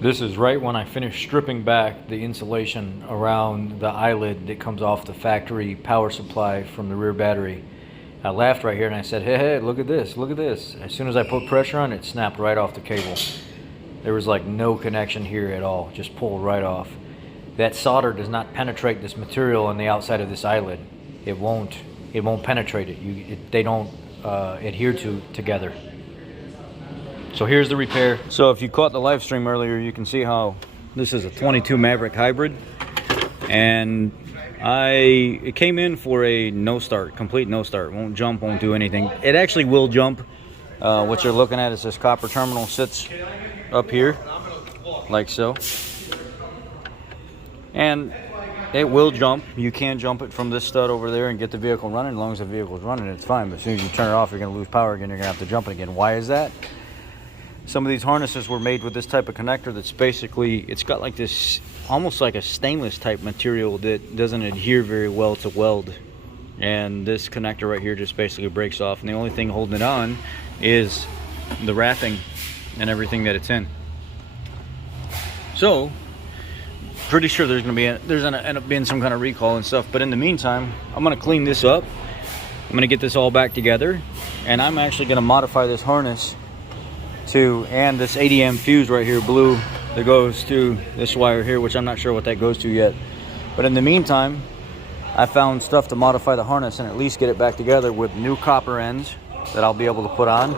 This is right when I finished stripping back the insulation around the eyelid that comes off the factory power supply from the rear battery. I laughed right here and I said, hey, look at this, look at this. As soon as I put pressure on it, it snapped right off the cable. There was like no connection here at all, just pulled right off. That solder does not penetrate this material on the outside of this eyelid. It won't penetrate it. They don't adhere together. So here's the repair. So if you caught the live stream earlier, you can see how this is a 22 Maverick hybrid, and it came in for a no start, complete no start. Won't jump, won't do anything. It actually will jump. What you're looking at is this copper terminal sits up here, like so, and it will jump. You can jump it from this stud over there and get the vehicle running. As long as the vehicle's running, it's fine. But as soon as you turn it off, you're going to lose power again. You're going to have to jump it again. Why is that? Some of these harnesses were made with this type of connector that's basically, it's got like this, almost like a stainless type material that doesn't adhere very well to weld. And this connector right here just basically breaks off. And the only thing holding it on is the wrapping and everything that it's in. So, pretty sure there's gonna end up being some kind of recall and stuff. But in the meantime, I'm gonna clean this up. I'm gonna get this all back together. And I'm actually gonna modify this harness and this 80 amp fuse right here, blue, that goes to this wire here, which I'm not sure what that goes to yet. But in the meantime, I found stuff to modify the harness and at least get it back together with new copper ends that I'll be able to put on,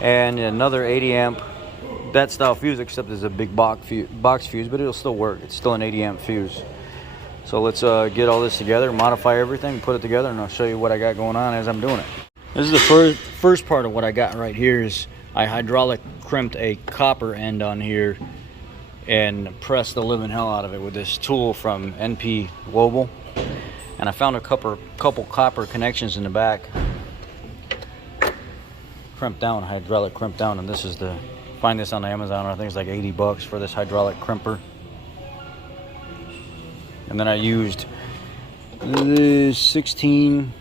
and another 80 amp, that style fuse, except it's a big box fuse, but it'll still work. It's still an 80 amp fuse. So let's get all this together, modify everything, put it together, and I'll show you what I got going on as I'm doing it. This is the first part of what I got right here. Is I hydraulic crimped a copper end on here and pressed the living hell out of it with this tool from NP Global. And I found a couple copper connections in the back, crimped down, hydraulic crimped down. And this is find this on Amazon. I think it's like 80 bucks for this hydraulic crimper. And then I used the 16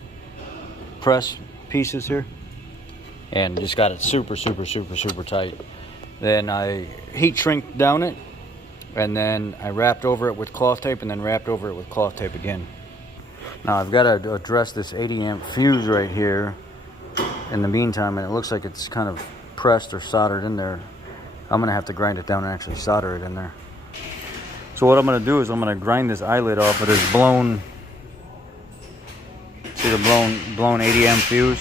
press pieces here and just got it super tight. Then I heat shrink down it, and then I wrapped over it with cloth tape, and then wrapped over it with cloth tape again. Now I've got to address this 80 amp fuse right here in the meantime, and it looks like it's kind of pressed or soldered in there. I'm gonna have to grind it down and actually solder it in there. So what I'm gonna do is I'm gonna grind this eyelid off of this blown, see the blown 80 amp fuse?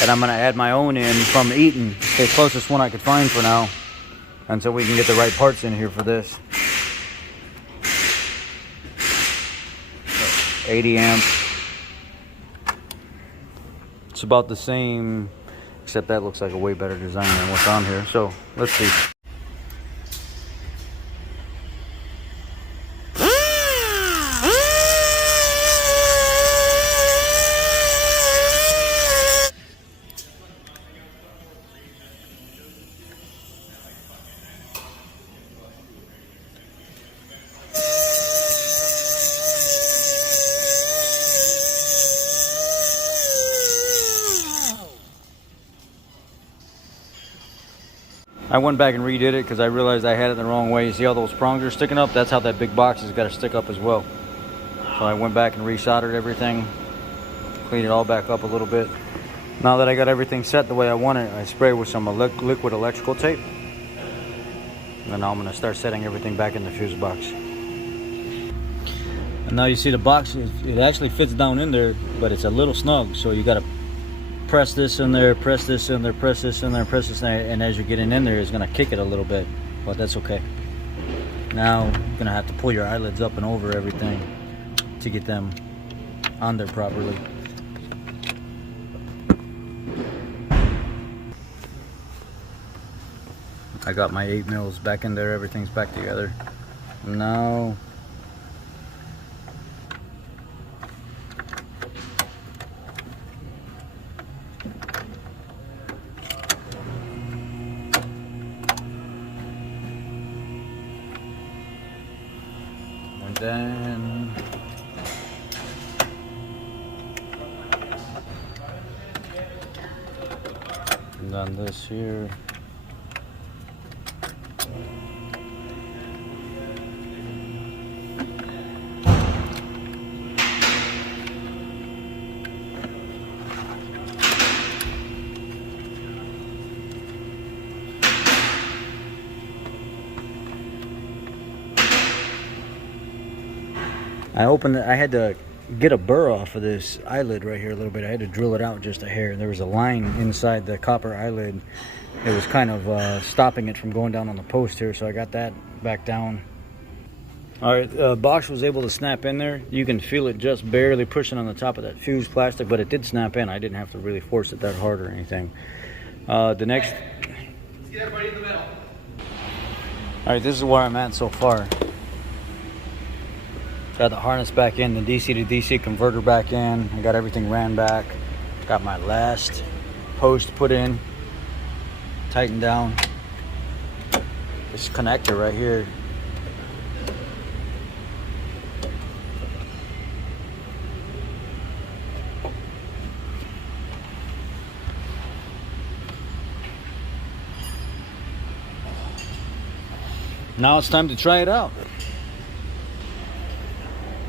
And I'm gonna add my own in from Eaton, the closest one I could find for now, until we can get the right parts in here for this. 80 amp. It's about the same, except that looks like a way better design than what's on here. So let's see. I went back and redid it because I realized I had it the wrong way. You see how those prongs are sticking up? That's how that big box has got to stick up as well. So I went back and resoldered everything, cleaned it all back up a little bit. Now that I got everything set the way I want it, I spray with some liquid electrical tape. And now I'm going to start setting everything back in the fuse box. And now you see the box, it actually fits down in there, but it's a little snug. So you got to press this in there, press this in there, press this in there, press this in there, and as you're getting in there, it's gonna kick it a little bit, but that's okay. Now you're gonna have to pull your eyelids up and over everything to get them on there properly. I got my 8 mils back in there, everything's back together. Now then this here. I had to get a burr off of this eyelid right here a little bit. I had to drill it out just a hair. There was a line inside the copper eyelid. It was kind of stopping it from going down on the post here, so I got that back down. All right, Bosch was able to snap in there. You can feel it just barely pushing on the top of that fused plastic, but it did snap in. I didn't have to really force it that hard or anything. The next... Let's get everybody in the middle. All right, this is where I'm at so far. Got the harness back in, the DC to DC converter back in. I got everything ran back. Got my last post put in, tightened down. This connector right here. Now it's time to try it out.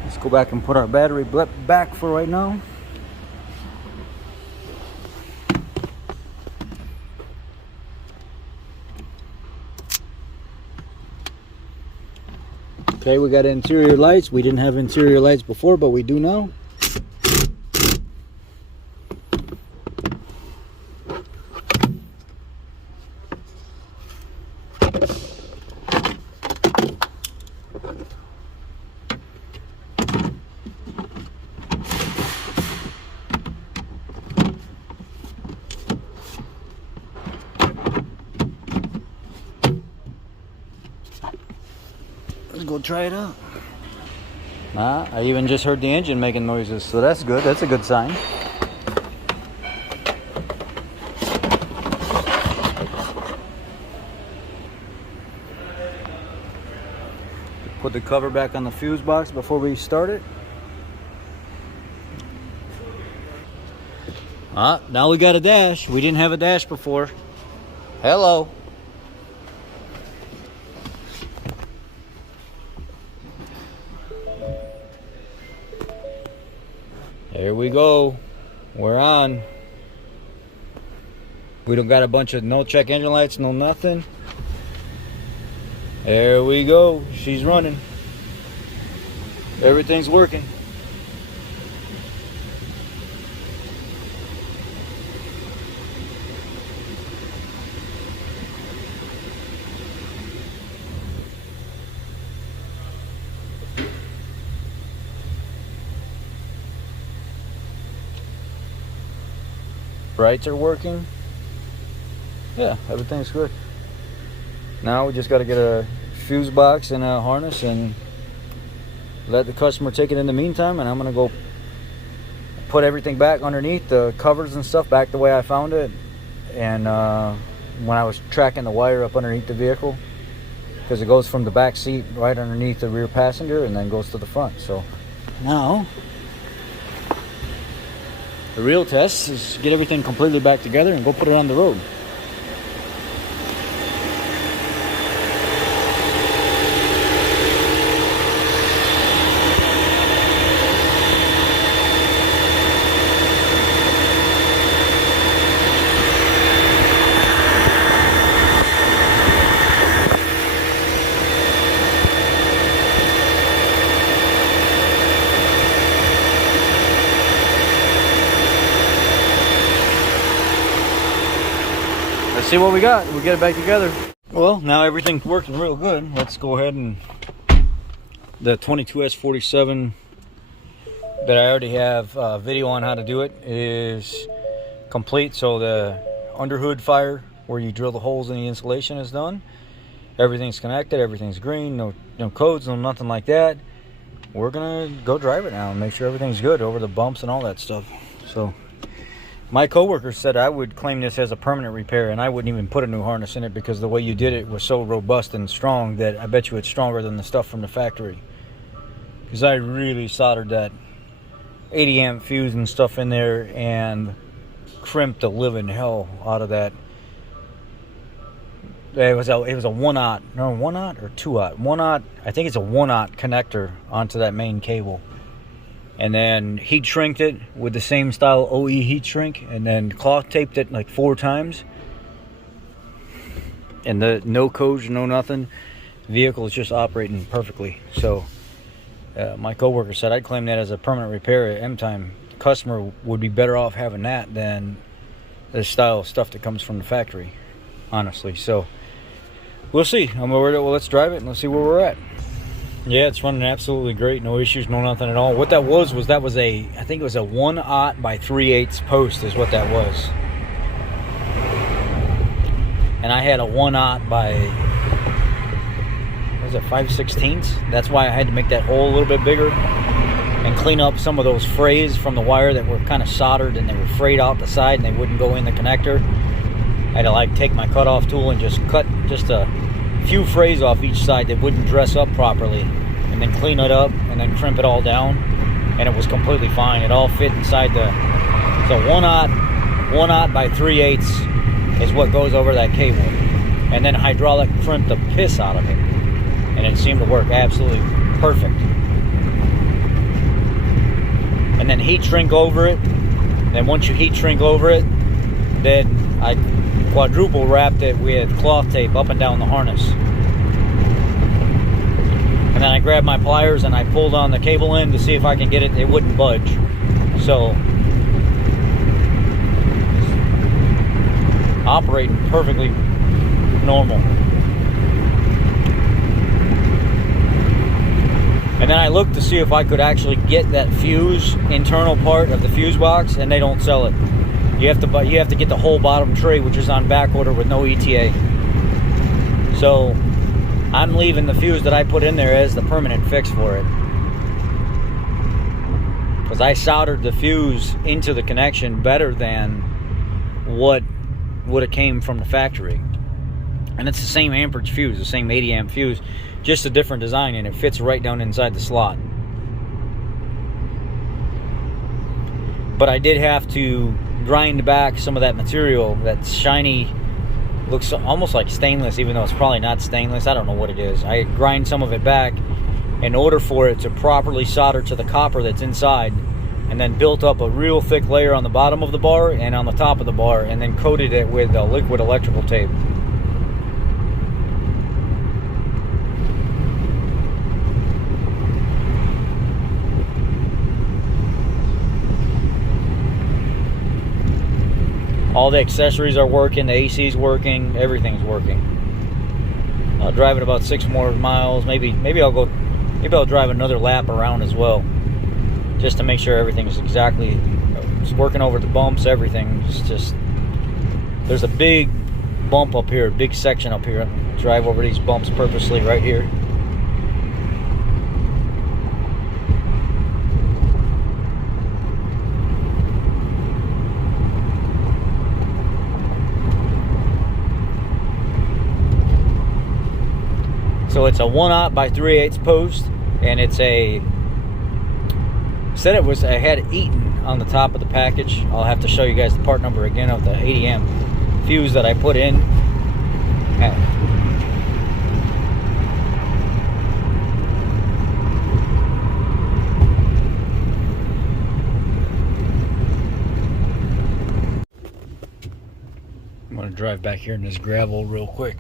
Let's go back and put our battery back for right now. Okay, we got interior lights. We didn't have interior lights before, but we do now. Let's go try it out. I even just heard the engine making noises, so that's good. That's a good sign. Put the cover back on the fuse box before we start it. Now we got a dash. We didn't have a dash before. Hello. There we go. We're on. We don't got a bunch of no check engine lights, no nothing. There we go. She's running. Everything's working. Brights are working. Yeah, everything's good. Now we just got to get a fuse box and a harness and let the customer take it in the meantime, and I'm gonna go put everything back underneath, the covers and stuff back the way I found it, and when I was tracking the wire up underneath the vehicle, because it goes from the back seat right underneath the rear passenger and then goes to the front. So now the real test is get everything completely back together and go put it on the road. Let's see what we got. We'll get it back together. Well, now everything's working real good. Let's go ahead and the 22S47 that I already have a video on how to do it is complete. So the underhood fire where you drill the holes in the insulation is done. Everything's connected. Everything's green. No codes, no nothing like that. We're gonna go drive it now and make sure everything's good over the bumps and all that stuff. So my coworker said I would claim this as a permanent repair, and I wouldn't even put a new harness in it because the way you did it was so robust and strong that I bet you it's stronger than the stuff from the factory. Because I really soldered that 80 amp fuse and stuff in there and crimped the living hell out of that. It was a 1/0, no 1/0 or 2/0, 1/0. I think it's a 1/0 connector onto that main cable. And then heat shrinked it with the same style OE heat shrink, and then cloth taped it like 4 times. And the no codes, no nothing. The vehicle is just operating perfectly. So my coworker said I'd claim that as a permanent repair at M time. The customer would be better off having that than the style of stuff that comes from the factory, honestly. So we'll see. Well, let's drive it and let's see where we're at. Yeah, it's running absolutely great. No issues, no nothing at all. What that was I think it was a 1/0 by 3/8 post is what that was. And I had a 1/0 by, what was it, 5/16? That's why I had to make that hole a little bit bigger and clean up some of those frays from the wire that were kind of soldered and they were frayed out the side and they wouldn't go in the connector. I had to like take my cutoff tool and just cut just a few frays off each side that wouldn't dress up properly, and then clean it up and then crimp it all down, and it was completely fine. It all fit inside the 1/0 by 3/8 is what goes over that cable, and then hydraulic crimp the piss out of it, and it seemed to work absolutely perfect. And then heat shrink over it. Then once you heat shrink over it, then I quadruple wrapped it with cloth tape up and down the harness. And then I grabbed my pliers and I pulled on the cable end to see if I can get it. It wouldn't budge. So, operating perfectly normal. And then I looked to see if I could actually get that fuse internal part of the fuse box, and they don't sell it. You have to get the whole bottom tray, which is on back order with no ETA. So I'm leaving the fuse that I put in there as the permanent fix for it, because I soldered the fuse into the connection better than what would have came from the factory. And it's the same amperage fuse, the same 80 amp fuse, just a different design, and it fits right down inside the slot. But I did have to grind back some of that material. That shiny, looks almost like stainless, even though it's probably not stainless. I don't know what it is. I grind some of it back in order for it to properly solder to the copper that's inside, and then built up a real thick layer on the bottom of the bar and on the top of the bar, and then coated it with liquid electrical tape. All the accessories are working, the AC's working, everything's working. I'll drive it about 6 more miles. Maybe I'll drive another lap around as well, just to make sure everything is exactly, it's working over the bumps, everything. It's just, there's a big bump up here, a big section up here. I'll drive over these bumps purposely right here. So it's a 1/0 by 3/8 post, and it's a, said it was, I had Eaton on the top of the package. I'll have to show you guys the part number again of the 80 amp fuse that I put in. I'm going to drive back here in this gravel real quick.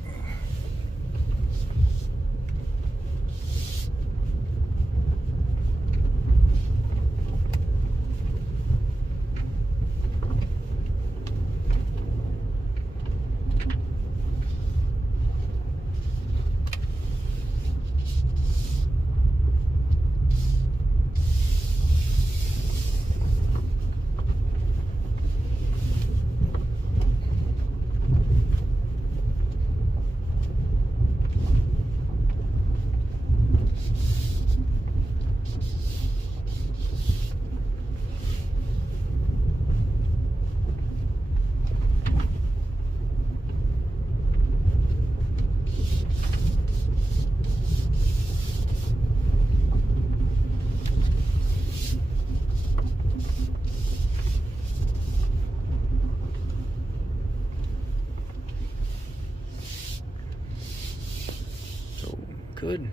Good.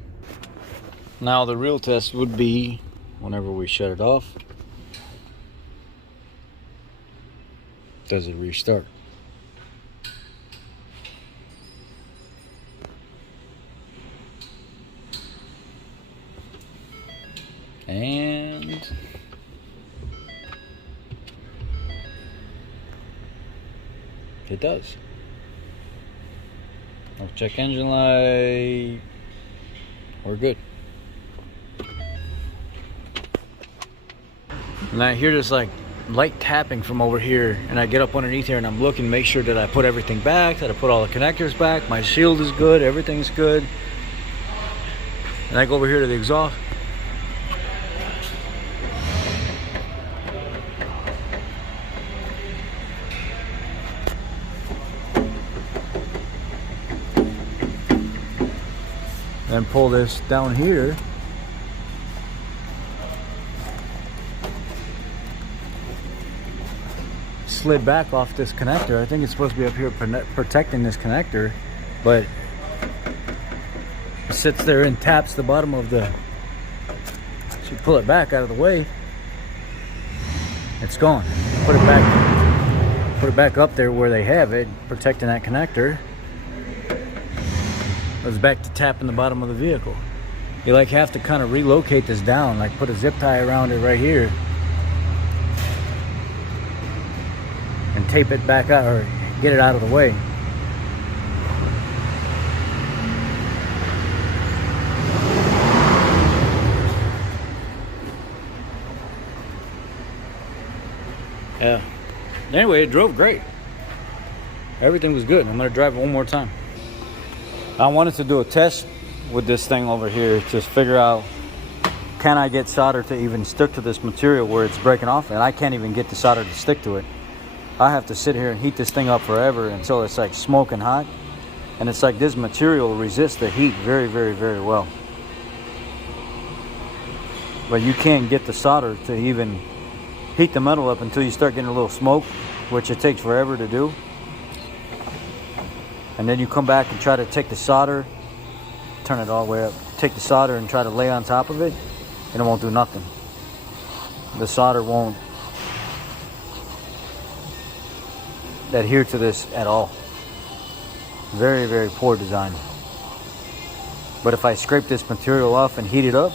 Now the real test would be whenever we shut it off, does it restart? And it does. I'll check engine light. We're good. And I hear this like light tapping from over here, and I get up underneath here and I'm looking to make sure that I put everything back, that I put all the connectors back, my shield is good, everything's good. And I go over here to the exhaust. And pull this down here. Slid back off this connector. I think it's supposed to be up here protecting this connector, but it sits there and taps the bottom of the, so you pull it back out of the way, it's gone. Put it back up there where they have it, protecting that connector. It's back to tapping the bottom of the vehicle. You like have to kind of relocate this down, like put a zip tie around it right here and tape it back out, or get it out of the way. Yeah. Anyway, it drove great. Everything was good. I'm gonna drive it one more time. I wanted to do a test with this thing over here to figure out, can I get solder to even stick to this material where it's breaking off? And I can't even get the solder to stick to it. I have to sit here and heat this thing up forever until it's like smoking hot. And it's like this material resists the heat very, very, very well. But you can't get the solder to even heat the metal up until you start getting a little smoke, which it takes forever to do. And then you come back and try to take the solder, turn it all the way up, take the solder and try to lay on top of it, and it won't do nothing. The solder won't adhere to this at all. Very, very poor design. But if I scrape this material off and heat it up,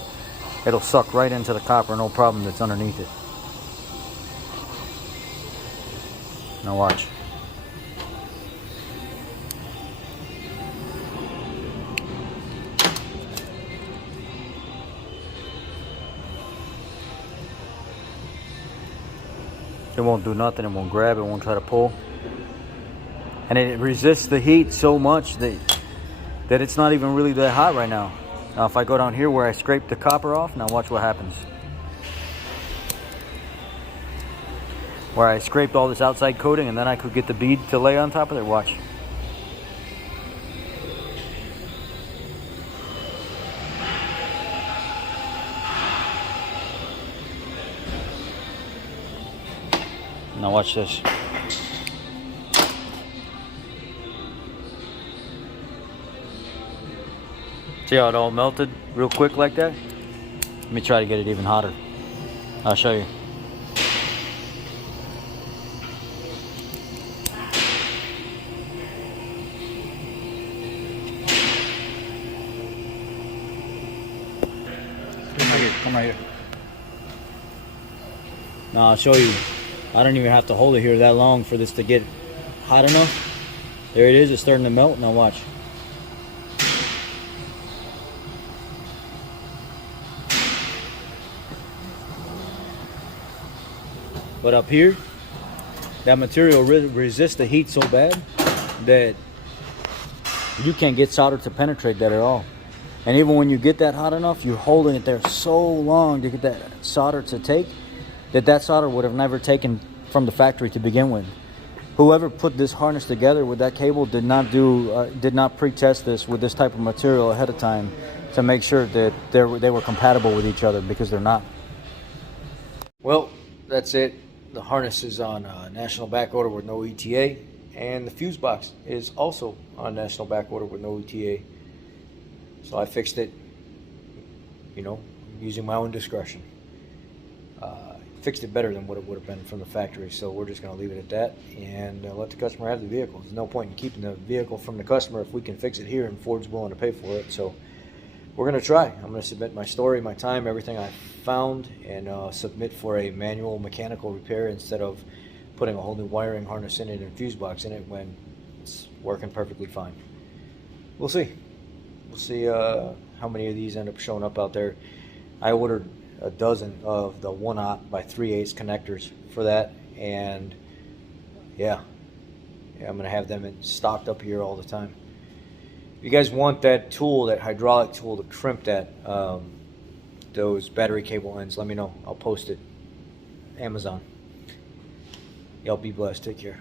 it'll suck right into the copper, no problem, that's underneath it. Now watch. It won't do nothing, it won't grab, it won't try to pull. And it resists the heat so much that it's not even really that hot right now. Now if I go down here where I scrape the copper off, now watch what happens. Where I scraped all this outside coating and then I could get the bead to lay on top of it, watch. Now watch this. See how it all melted real quick like that? Let me try to get it even hotter. I'll show you. Come right here. Now I'll show you. I don't even have to hold it here that long for this to get hot enough. There it is, it's starting to melt. Now watch. But up here, that material resists the heat so bad that you can't get solder to penetrate that at all. And even when you get that hot enough, you're holding it there so long to get that solder to take, that solder would have never taken from the factory to begin with. Whoever put this harness together with that cable did not pre-test this with this type of material ahead of time to make sure that they were compatible with each other, because they're not. Well, that's it. The harness is on national back order with no ETA, and the fuse box is also on national back order with no ETA. So I fixed it, you know, using my own discretion. Fixed it better than what it would have been from the factory, so we're just going to leave it at that and let the customer have the vehicle. There's no point in keeping the vehicle from the customer if we can fix it here and Ford's willing to pay for it. So we're going to try. I'm going to submit my story, my time, everything I found, and submit for a manual mechanical repair instead of putting a whole new wiring harness in it and fuse box in it when it's working perfectly fine. We'll see. We'll see how many of these end up showing up out there. I ordered a dozen of the 1/0 by 3/8 connectors for that, and yeah, I'm gonna have them stocked up here all the time. If you guys want that tool, that hydraulic tool to crimp that those battery cable ends, let me know. I'll post it. Amazon. Y'all be blessed. Take care.